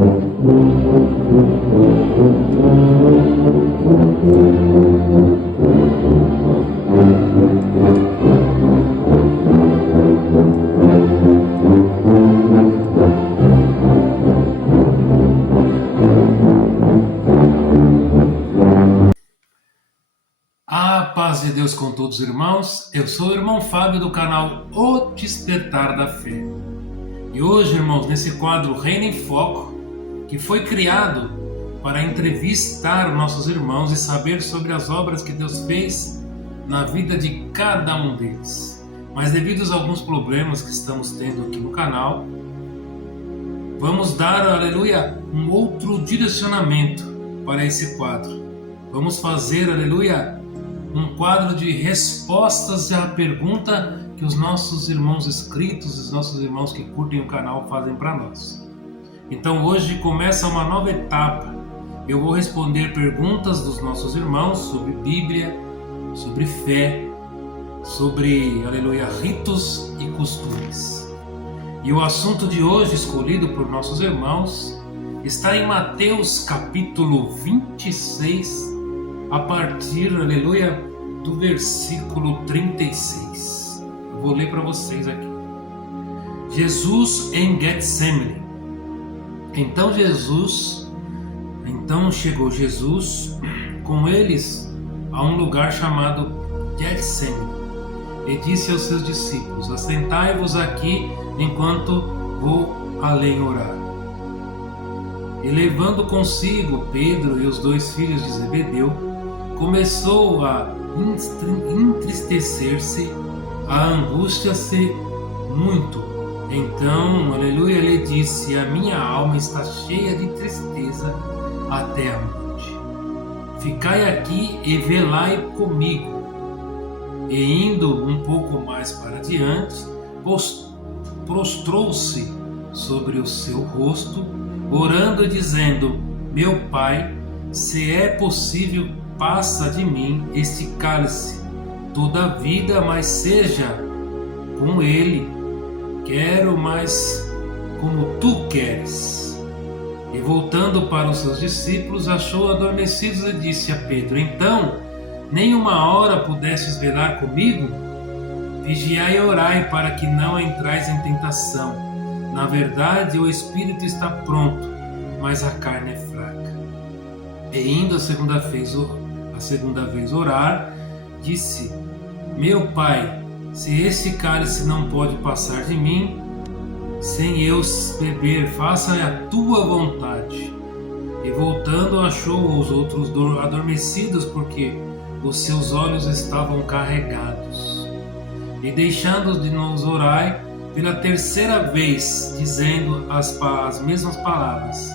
A paz de Deus com todos os irmãos, eu sou o irmão Fábio do canal O Despertar da Fé. E hoje, irmãos, nesse quadro Reino em Foco, que foi criado para entrevistar nossos irmãos e saber sobre as obras que Deus fez na vida de cada um deles. Mas devido a alguns problemas que estamos tendo aqui no canal, vamos dar, aleluia, um outro direcionamento para esse quadro. Vamos fazer, aleluia, um quadro de respostas à pergunta que os nossos irmãos inscritos, os nossos irmãos que curtem o canal fazem para nós. Então hoje começa uma nova etapa. Eu vou responder perguntas dos nossos irmãos sobre Bíblia, sobre fé, sobre, aleluia, ritos e costumes. E o assunto de hoje, escolhido por nossos irmãos, está em Mateus capítulo 26, a partir, aleluia, do versículo 36. Eu vou ler para vocês aqui. Jesus em Getsemane. Então chegou Jesus com eles a um lugar chamado Getsemane e disse aos seus discípulos: assentai-vos aqui enquanto vou além orar. E levando consigo Pedro e os dois filhos de Zebedeu, começou a entristecer-se, a angústia-se muito. Então, aleluia, ele disse: a minha alma está cheia de tristeza até a morte. Ficai aqui e velai comigo. E indo um pouco mais para diante, prostrou-se sobre o seu rosto, orando e dizendo: meu Pai, se é possível, passa de mim este cálice, todavia, mas seja com ele, quero mais como tu queres. E voltando para os seus discípulos, achou adormecidos e disse a Pedro: então, nem uma hora pudestes velar comigo? Vigiai e orai para que não entrais em tentação. Na verdade, o espírito está pronto, mas a carne é fraca. E indo a segunda vez orar, disse: meu Pai, se este cálice não pode passar de mim, sem eu beber, faça a tua vontade. E voltando, achou os outros adormecidos, porque os seus olhos estavam carregados. E deixando de nos orar pela terceira vez, dizendo as mesmas palavras.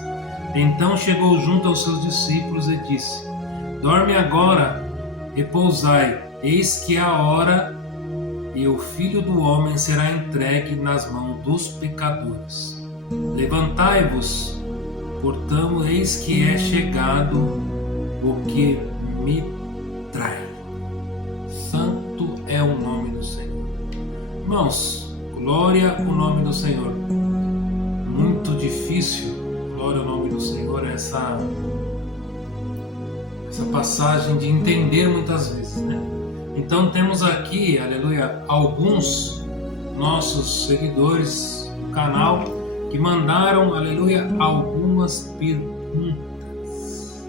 Então chegou junto aos seus discípulos e disse: dorme agora, repousai, eis que a hora e o Filho do Homem será entregue nas mãos dos pecadores. Levantai-vos, portanto, eis que é chegado o que me trai. Santo é o nome do Senhor. Irmãos, glória ao nome do Senhor. Muito difícil, glória ao nome do Senhor, essa passagem de entender muitas vezes, né? Então temos aqui, aleluia, alguns nossos seguidores do canal que mandaram, aleluia, algumas perguntas.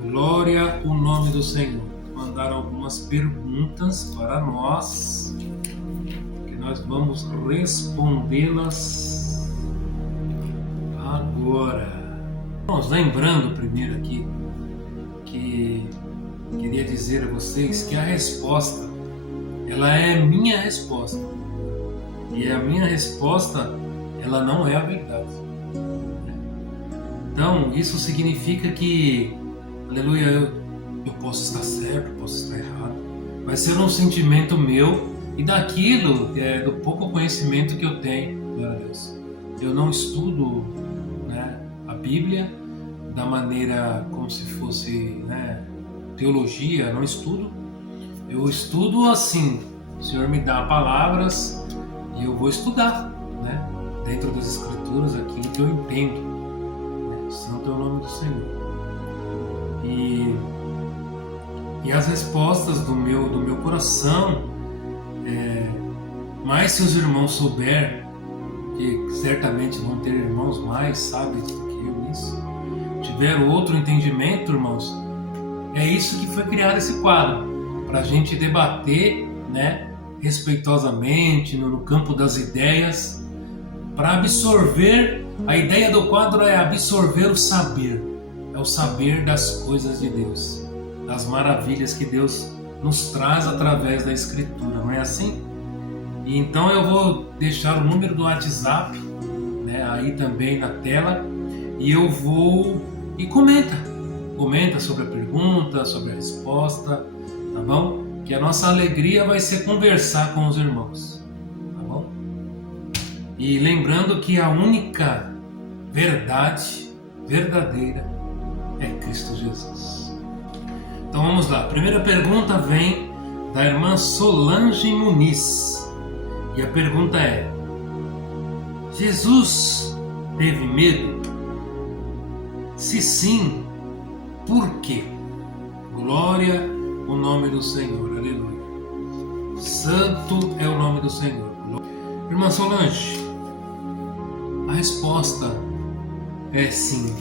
Glória ao nome do Senhor. Mandaram algumas perguntas para nós, que nós vamos respondê-las agora. Vamos lembrando primeiro aqui que queria dizer a vocês que a resposta, ela é minha resposta. E a minha resposta, ela não é a verdade. Então, isso significa que, aleluia, eu posso estar certo, posso estar errado. Vai ser um sentimento meu e daquilo, do pouco conhecimento que eu tenho, glória a Deus. Eu não estudo, né, a Bíblia da maneira como se fosse, né, teologia, não estudo. Eu estudo assim, o Senhor me dá palavras e eu vou estudar, né, dentro das escrituras aquilo que eu entendo. Santo é o nome do Senhor. E as respostas do meu coração, mas se os irmãos souberem, que certamente vão ter irmãos mais sábios do que eu nisso, tiver outro entendimento, irmãos, é isso que foi criado esse quadro, para a gente debater, né, respeitosamente, no campo das ideias, para absorver. A ideia do quadro é absorver o saber, é o saber das coisas de Deus, das maravilhas que Deus nos traz através da Escritura, não é assim? E então eu vou deixar o número do WhatsApp, né, aí também na tela, e eu vou e comenta sobre a pergunta, sobre a resposta, tá bom? Que a nossa alegria vai ser conversar com os irmãos, tá bom? E lembrando que a única verdade verdadeira é Cristo Jesus. Então vamos lá. A primeira pergunta vem da irmã Solange Muniz. E a pergunta é: Jesus teve medo? Se sim, por quê? Glória ao nome do Senhor, aleluia. Santo é o nome do Senhor. Irmã Solange, a resposta é sim.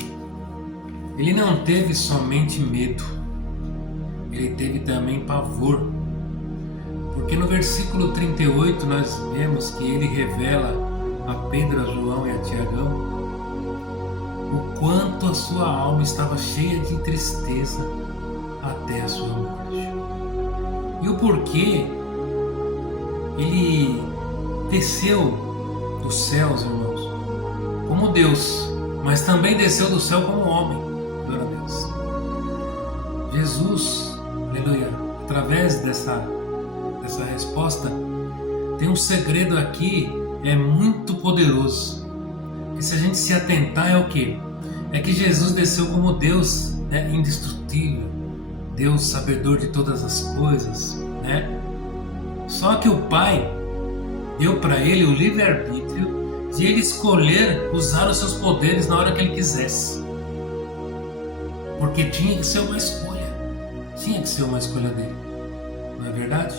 Ele não teve somente medo, ele teve também pavor. Porque no versículo 38 nós vemos que ele revela a Pedro, a João e a Tiagão o quanto a sua alma estava cheia de tristeza até a sua morte. E o porquê ele desceu dos céus, irmãos, como Deus, mas também desceu do céu como homem. Glória a Deus. Jesus, aleluia, através dessa resposta, tem um segredo aqui, é muito poderoso. E se a gente se atentar, é o que? É que Jesus desceu como Deus, né, indestrutível, Deus sabedor de todas as coisas, né? Só que o Pai deu para ele o livre-arbítrio de ele escolher usar os seus poderes na hora que ele quisesse. Porque tinha que ser uma escolha. Tinha que ser uma escolha dele. Não é verdade?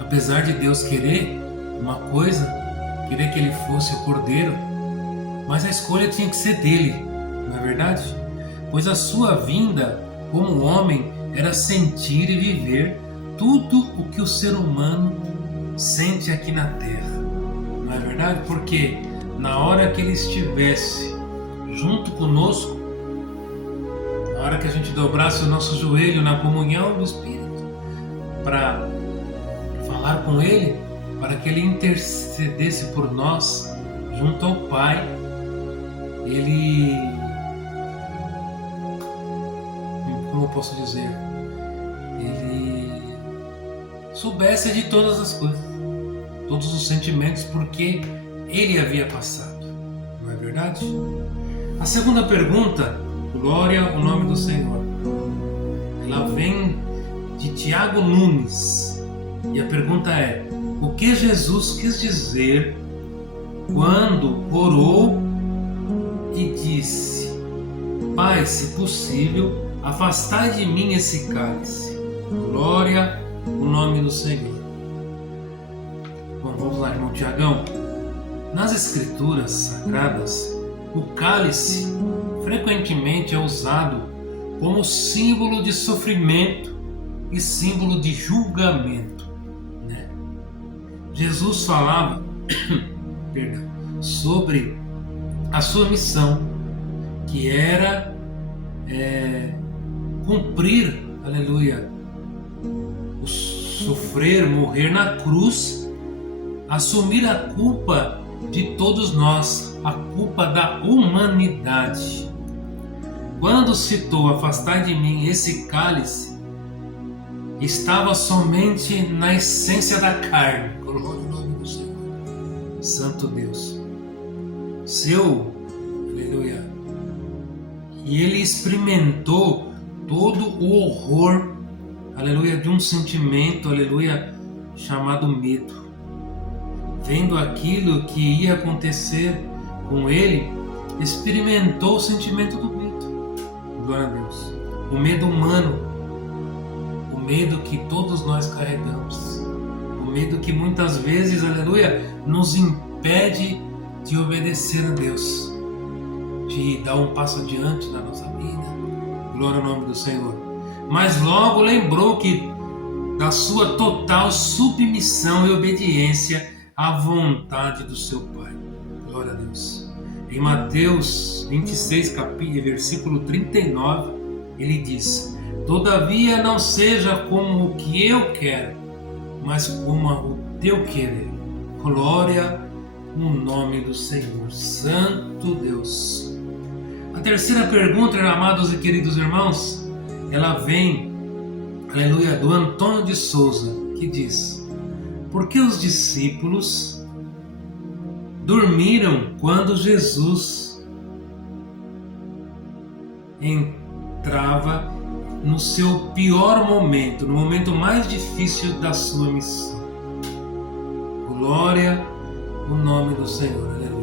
Apesar de Deus querer uma coisa, querer que ele fosse o Cordeiro, mas a escolha tinha que ser dele, não é verdade? Pois a sua vinda como homem era sentir e viver tudo o que o ser humano sente aqui na terra, não é verdade? Porque na hora que ele estivesse junto conosco, na hora que a gente dobrasse o nosso joelho na comunhão do Espírito, para falar com Ele, para que Ele intercedesse por nós junto ao Pai, Ele, como eu posso dizer, Ele soubesse de todas as coisas, todos os sentimentos, porque Ele havia passado, não é verdade? A segunda pergunta, glória ao nome do Senhor, ela vem de Tiago Nunes. E a pergunta é: o que Jesus quis dizer quando orou e disse: Pai, se possível, afastai de mim esse cálice. Glória ao nome do Senhor. Bom, vamos lá, irmão Tiagão. Nas Escrituras Sagradas, o cálice frequentemente é usado como símbolo de sofrimento e símbolo de julgamento, né? Jesus falava sobre a sua missão, que era cumprir, aleluia, o sofrer, morrer na cruz, assumir a culpa de todos nós, a culpa da humanidade. Quando citou afastar de mim esse cálice, estava somente na essência da carne. Glória ao nome do Senhor. Santo Deus. Seu, aleluia. E ele experimentou todo o horror, aleluia, de um sentimento, aleluia, chamado medo. Vendo aquilo que ia acontecer com ele, experimentou o sentimento do medo. Glória a Deus. O medo humano, o medo que todos nós carregamos, o medo que muitas vezes, aleluia, nos impede de obedecer a Deus, de dar um passo adiante na nossa vida. Glória ao nome do Senhor. Mas logo lembrou que da sua total submissão e obediência à vontade do seu Pai. Glória a Deus. Em Mateus 26, versículo 39, ele diz: todavia não seja como o que eu quero, mas como o teu querer. Glória no nome do Senhor. Santo Deus. A terceira pergunta, amados e queridos irmãos, ela vem, aleluia, do Antônio de Souza, que diz: por que os discípulos dormiram quando Jesus entrava no seu pior momento, no momento mais difícil da sua missão? Glória ao nome do Senhor, aleluia.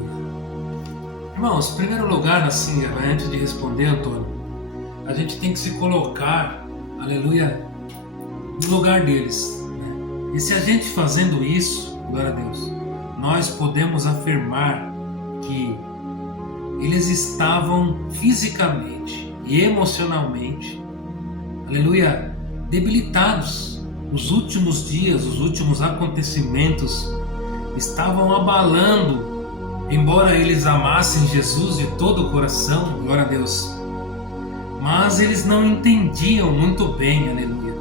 Irmãos, em primeiro lugar, assim, antes de responder, Antônio, a gente tem que se colocar, aleluia, no lugar deles, né? E se a gente fazendo isso, glória a Deus, nós podemos afirmar que eles estavam fisicamente e emocionalmente, aleluia, debilitados. Os últimos dias, os últimos acontecimentos estavam abalando, embora eles amassem Jesus de todo o coração, glória a Deus, mas eles não entendiam muito bem, aleluia.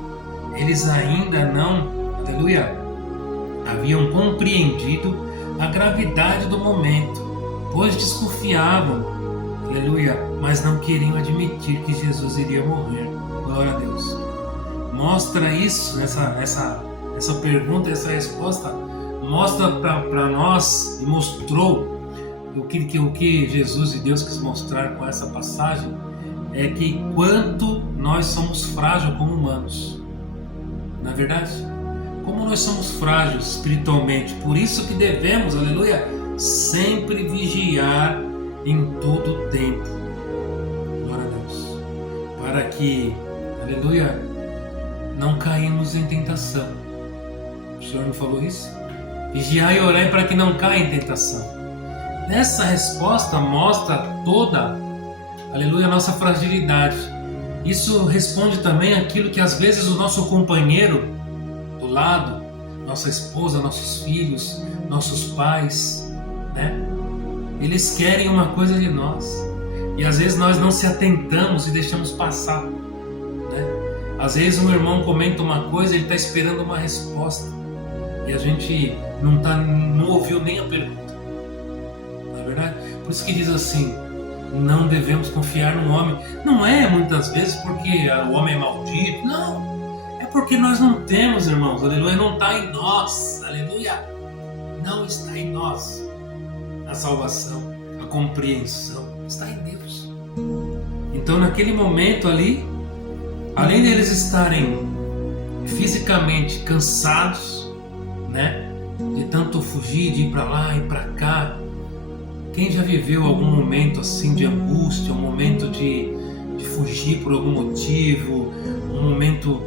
Eles ainda não, aleluia, haviam compreendido a gravidade do momento, pois desconfiavam, aleluia, mas não queriam admitir que Jesus iria morrer. Glória a Deus. Mostra isso, essa pergunta, essa resposta mostra para nós e mostrou o que Jesus e Deus quis mostrar com essa passagem é que quanto nós somos frágeis como humanos. Na verdade, como nós somos frágeis espiritualmente, por isso que devemos, aleluia, sempre vigiar em todo o tempo. Glória a Deus. Para que, aleluia, não caímos em tentação. O Senhor me falou isso? Vigiar e orar para que não caia em tentação. Nessa resposta mostra toda, aleluia, a nossa fragilidade. Isso responde também aquilo que às vezes o nosso companheiro do lado, nossa esposa, nossos filhos, nossos pais, né? Eles querem uma coisa de nós e às vezes nós não se atentamos e deixamos passar, né? Às vezes um irmão comenta uma coisa, ele está esperando uma resposta e a gente não ouviu nem a pergunta, não é verdade? Por isso que diz assim: não devemos confiar no homem. Não é muitas vezes porque o homem é maldito, não. É porque nós não temos, irmãos, aleluia, não está em nós, aleluia. Não está em nós a salvação, a compreensão, está em Deus. Então naquele momento ali, além deles estarem fisicamente cansados, né, de tanto fugir, de ir para lá e para cá, quem já viveu algum momento assim de angústia, um momento de fugir por algum motivo, um momento,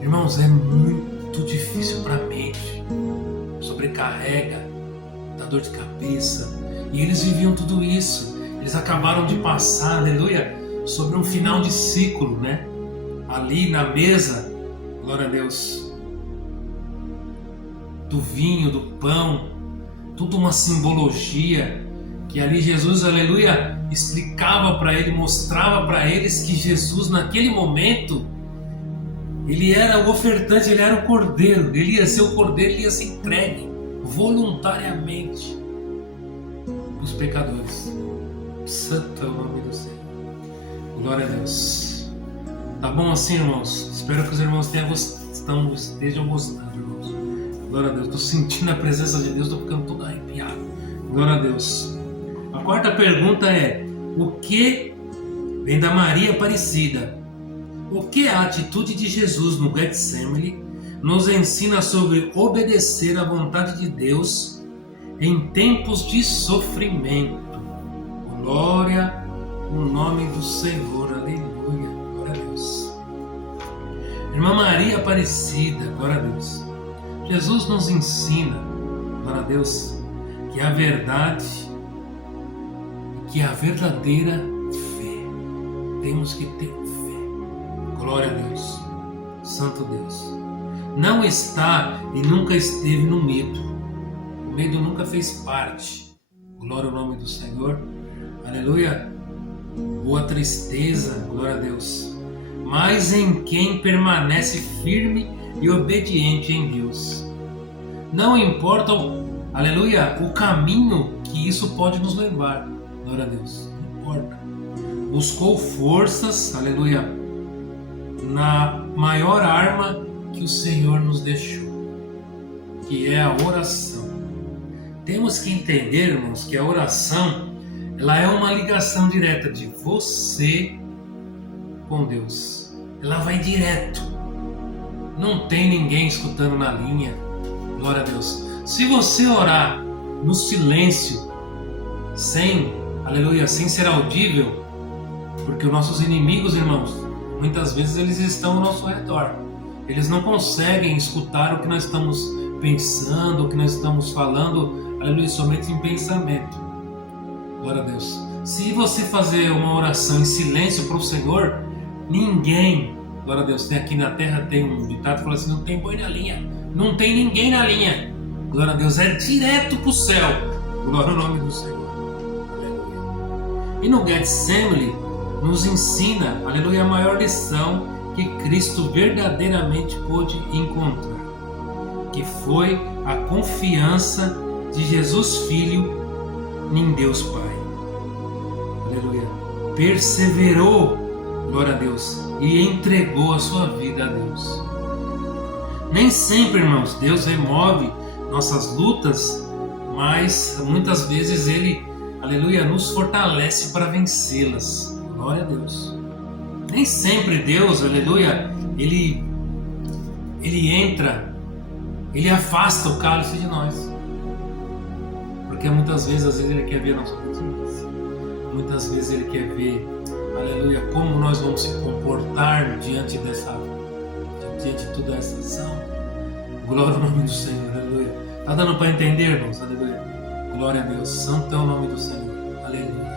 irmãos, é muito difícil para a mente, sobrecarrega, dá dor de cabeça, e eles viviam tudo isso. Eles acabaram de passar, aleluia, sobre um final de ciclo, né? Ali na mesa, glória a Deus, do vinho, do pão, tudo uma simbologia. Que ali Jesus, aleluia, explicava para ele, mostrava para eles que Jesus naquele momento, ele era o ofertante, ele era o cordeiro, ele ia ser o cordeiro, ele ia ser entregue voluntariamente os pecadores. Santo é o nome do Senhor. Glória a Deus. Tá bom assim, irmãos? Espero que os irmãos estejam gostando, irmãos. Glória a Deus. Estou sentindo a presença de Deus, estou ficando todo arrepiado. Glória a Deus. A quarta pergunta é: o que vem da Maria Aparecida? O que a atitude de Jesus no Getsemane nos ensina sobre obedecer à vontade de Deus em tempos de sofrimento? O Glória no nome do Senhor, aleluia, glória a Deus. Irmã Maria Aparecida, glória a Deus. Jesus nos ensina, glória a Deus, que a verdade, que a verdadeira fé, temos que ter fé. Glória a Deus, Santo Deus. Não está e nunca esteve no medo. O medo nunca fez parte. Glória ao nome do Senhor, aleluia. Ou a tristeza, glória a Deus. Mas em quem permanece firme e obediente em Deus. Não importa, aleluia, o caminho que isso pode nos levar, glória a Deus, não importa. Buscou forças, aleluia, na maior arma que o Senhor nos deixou, que é a oração. Temos que entender, irmãos, que a oração, ela é uma ligação direta de você com Deus. Ela vai direto. Não tem ninguém escutando na linha. Glória a Deus. Se você orar no silêncio, sem, aleluia, sem ser audível, porque os nossos inimigos, irmãos, muitas vezes eles estão ao nosso redor. Eles não conseguem escutar o que nós estamos pensando, o que nós estamos falando, aleluia, somente em pensamento. Glória a Deus. Se você fazer uma oração em silêncio para o Senhor, ninguém, glória a Deus, tem aqui na terra, tem um ditado que fala assim, não tem boi na linha, não tem ninguém na linha. Glória a Deus, é direto para o céu. Glória ao nome do Senhor. Aleluia. E no Getsemane nos ensina, aleluia, a maior lição que Cristo verdadeiramente pôde encontrar, que foi a confiança de Jesus Filho em Deus Pai. Aleluia. Perseverou, glória a Deus, e entregou a sua vida a Deus. Nem sempre, irmãos, Deus remove nossas lutas, mas muitas vezes Ele, aleluia, nos fortalece para vencê-las. Glória a Deus. Nem sempre Deus, aleluia, Ele entra, Ele afasta o cálice de nós. Porque muitas vezes, às vezes, Ele quer ver a nossa obediência. Muitas vezes Ele quer ver, aleluia, como nós vamos se comportar diante de toda essa ação. Glória ao nome do Senhor, aleluia. Está dando para entender, irmãos? Aleluia. Glória a Deus. Santo é o nome do Senhor. Aleluia.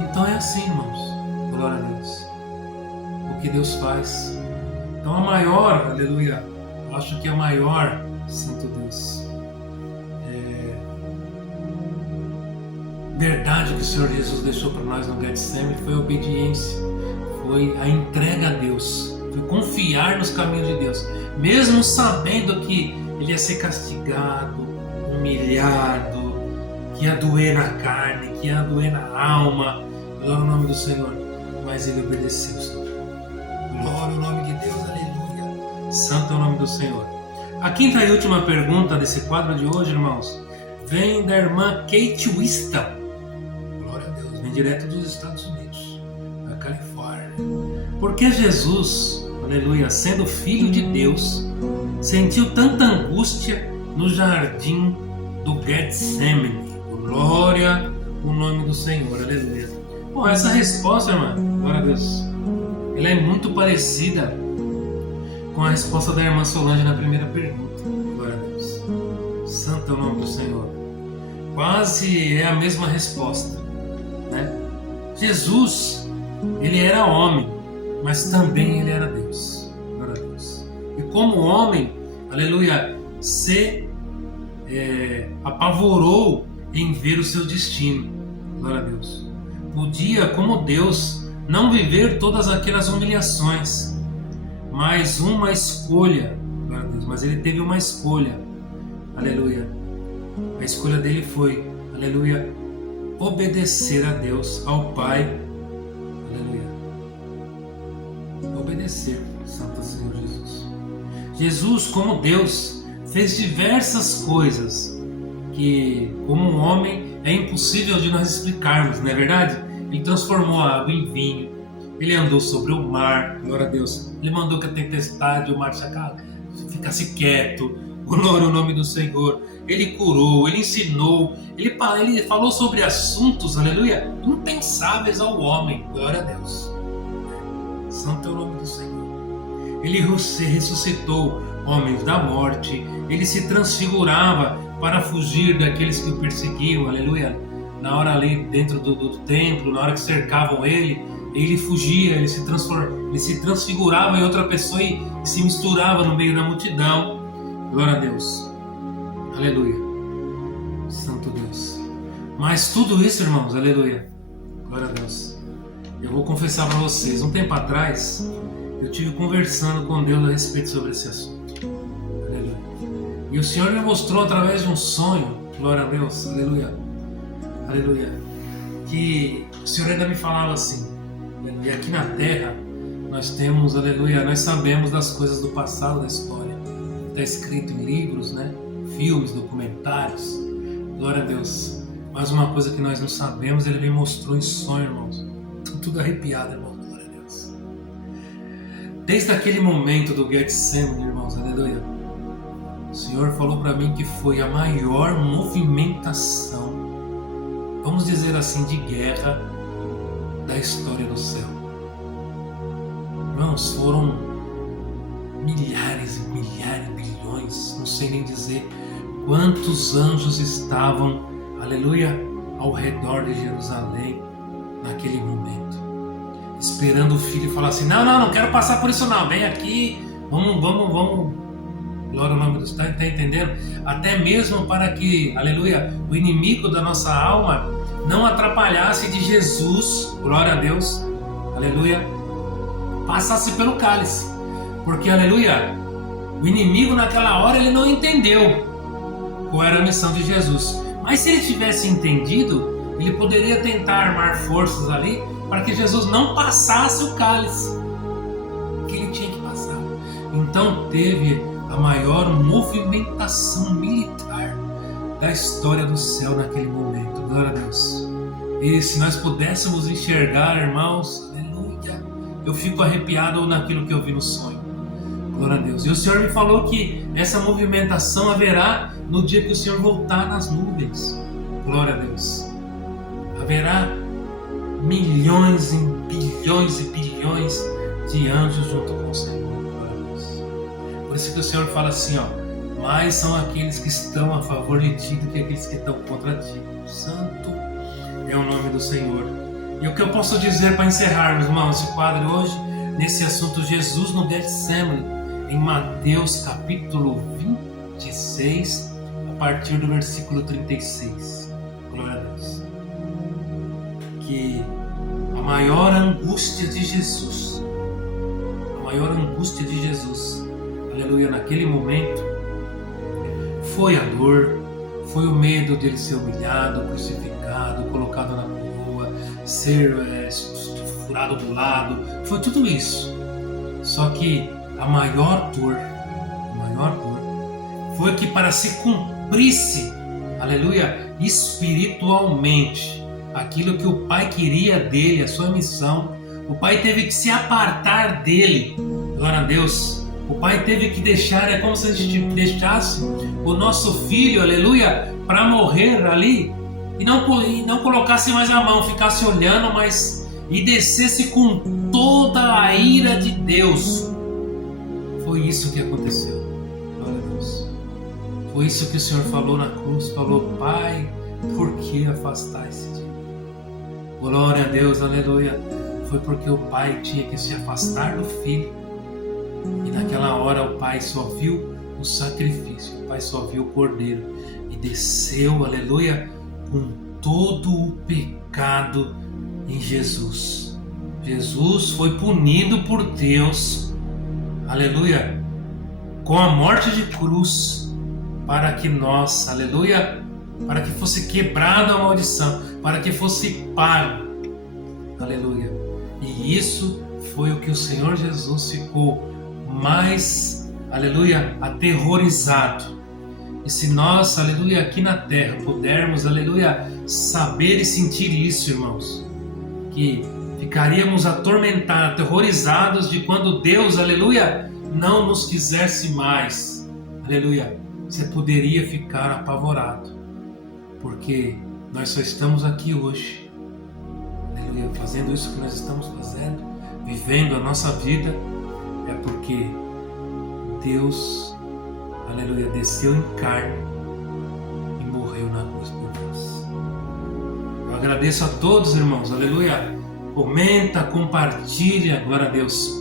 Então é assim, irmãos. Glória a Deus. O que Deus faz. Então a maior, aleluia, acho que a maior, Santo Deus, verdade que o Senhor Jesus deixou para nós no Getsemane foi a obediência, foi a entrega a Deus, foi confiar nos caminhos de Deus, mesmo sabendo que Ele ia ser castigado, humilhado, que ia doer na carne, que ia doer na alma. Glória ao nome do Senhor. Mas Ele obedeceu, Senhor. Glória ao nome de Deus, aleluia. Santo é o nome do Senhor. A quinta e última pergunta desse quadro de hoje, irmãos, vem da irmã Kate Wiston. Glória a Deus, vem direto dos Estados Unidos, da Califórnia. Por que Jesus, aleluia, sendo filho de Deus, sentiu tanta angústia no jardim do Getsemane? Glória ao nome do Senhor, aleluia. Bom, essa resposta, irmã, glória a Deus, ela é muito parecida com a resposta da irmã Solange na primeira pergunta. Glória a Deus. Santo é o nome do Senhor. Quase é a mesma resposta, né? Jesus, Ele era homem, mas também Ele era Deus. Glória a Deus. E como homem, aleluia, se apavorou em ver o seu destino. Glória a Deus. Podia, como Deus, não viver todas aquelas humilhações, mas uma escolha, glória a Deus, mas Ele teve uma escolha, aleluia. A escolha dele foi, aleluia, obedecer a Deus, ao Pai, aleluia. Obedecer, Santo Senhor Jesus. Jesus, como Deus, fez diversas coisas que, como um homem, é impossível de nós explicarmos, não é verdade? Ele transformou a água em vinho, Ele andou sobre o mar, glória a Deus. Ele mandou que a tempestade, o mar ficasse quieto, Glória ao nome do Senhor. Ele curou, ele ensinou, ele falou sobre assuntos, aleluia, impensáveis ao homem. Glória a Deus. Santo é o nome do Senhor. Ele ressuscitou homens da morte, ele se transfigurava para fugir daqueles que o perseguiam, aleluia. Na hora ali dentro do templo, na hora que cercavam ele fugia, ele se transfigurava em outra pessoa e se misturava no meio da multidão. Glória a Deus. Aleluia. Santo Deus. Mas tudo isso, irmãos, aleluia. Glória a Deus. Eu vou confessar para vocês, um tempo atrás, eu estive conversando com Deus a respeito sobre esse assunto. Aleluia. E o Senhor me mostrou através de um sonho, glória a Deus, aleluia. Aleluia. Que o Senhor ainda me falava assim, e aqui na terra nós temos, aleluia, nós sabemos das coisas do passado da história. Está escrito em livros, né? Filmes, documentários. Glória a Deus. Mas uma coisa que nós não sabemos, ele me mostrou em sonho, irmãos. Estou tudo arrepiado, irmãos. Glória a Deus. Desde aquele momento do Getsemane, irmãos, aleluia. O Senhor falou para mim que foi a maior movimentação, vamos dizer assim, de guerra da história do céu. Irmãos, foram milhares e milhares, bilhões, não sei nem dizer quantos anjos estavam, aleluia, ao redor de Jerusalém naquele momento, esperando o filho falar assim, não quero passar por isso não, vem aqui, vamos, glória ao nome do Senhor, está entendendo? Até mesmo para que, aleluia, o inimigo da nossa alma não atrapalhasse de Jesus, glória a Deus, aleluia, passasse pelo cálice, porque, aleluia, o inimigo naquela hora ele não entendeu qual era a missão de Jesus, mas se ele tivesse entendido, ele poderia tentar armar forças ali para que Jesus não passasse o cálice que ele tinha que passar. Então teve a maior movimentação militar da história do céu naquele momento. Glória a Deus. E se nós pudéssemos enxergar, irmãos, aleluia, eu fico arrepiado naquilo que eu vi no sonho. Glória a Deus. E o Senhor me falou que essa movimentação haverá no dia que o Senhor voltar nas nuvens. Glória a Deus. Haverá milhões e bilhões e bilhões de anjos junto com o Senhor. Glória a Deus. Por isso que o Senhor fala assim, ó, mais são aqueles que estão a favor de ti do que aqueles que estão contra ti. Santo é o nome do Senhor. E o que eu posso dizer para encerrarmos, irmãos, esse quadro hoje, nesse assunto Jesus no Getsemane, em Mateus capítulo 26, a partir do versículo 36. Glória a Deus. Que a maior angústia de Jesus, aleluia, naquele momento, foi a dor, foi o medo dele ser humilhado, crucificado, colocado na coroa, ser furado do lado, foi tudo isso. Só que a maior dor foi que para se cumprisse, aleluia, espiritualmente, aquilo que o Pai queria dele, a sua missão, o Pai teve que se apartar dele, glória a Deus. O Pai teve que deixar, é como se a gente deixasse o nosso filho, aleluia, para morrer ali e não colocasse mais a mão, ficasse olhando, mas e descesse com toda a ira de Deus. Foi isso que aconteceu. Glória a Deus. Foi isso que o Senhor falou na cruz, falou, Pai, por que afastaste de mim? Glória a Deus, aleluia. Foi porque o Pai tinha que se afastar do Filho. E naquela hora o Pai só viu o sacrifício, o Pai só viu o Cordeiro. E desceu, aleluia, com todo o pecado em Jesus. Jesus foi punido por Deus, aleluia, com a morte de cruz, para que nós, aleluia, para que fosse quebrada a maldição, para que fosse pago, aleluia. E isso foi o que o Senhor Jesus ficou mais, aleluia, aterrorizado. E se nós, aleluia, aqui na terra pudermos, aleluia, saber e sentir isso, irmãos, que ficaríamos atormentados, aterrorizados de quando Deus, aleluia, não nos quisesse mais, aleluia, você poderia ficar apavorado, porque nós só estamos aqui hoje, aleluia, fazendo isso que nós estamos fazendo, vivendo a nossa vida, é porque Deus, aleluia, desceu em carne e morreu na cruz por nós. Eu agradeço a todos, irmãos, aleluia. Comenta, compartilha, glória a Deus.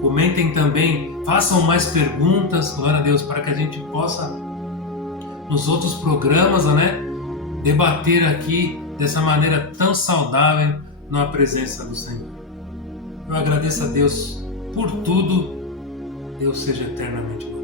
Comentem também, façam mais perguntas, glória a Deus, para que a gente possa, nos outros programas, né, debater aqui dessa maneira tão saudável na presença do Senhor. Eu agradeço a Deus por tudo. Deus seja eternamente louvado.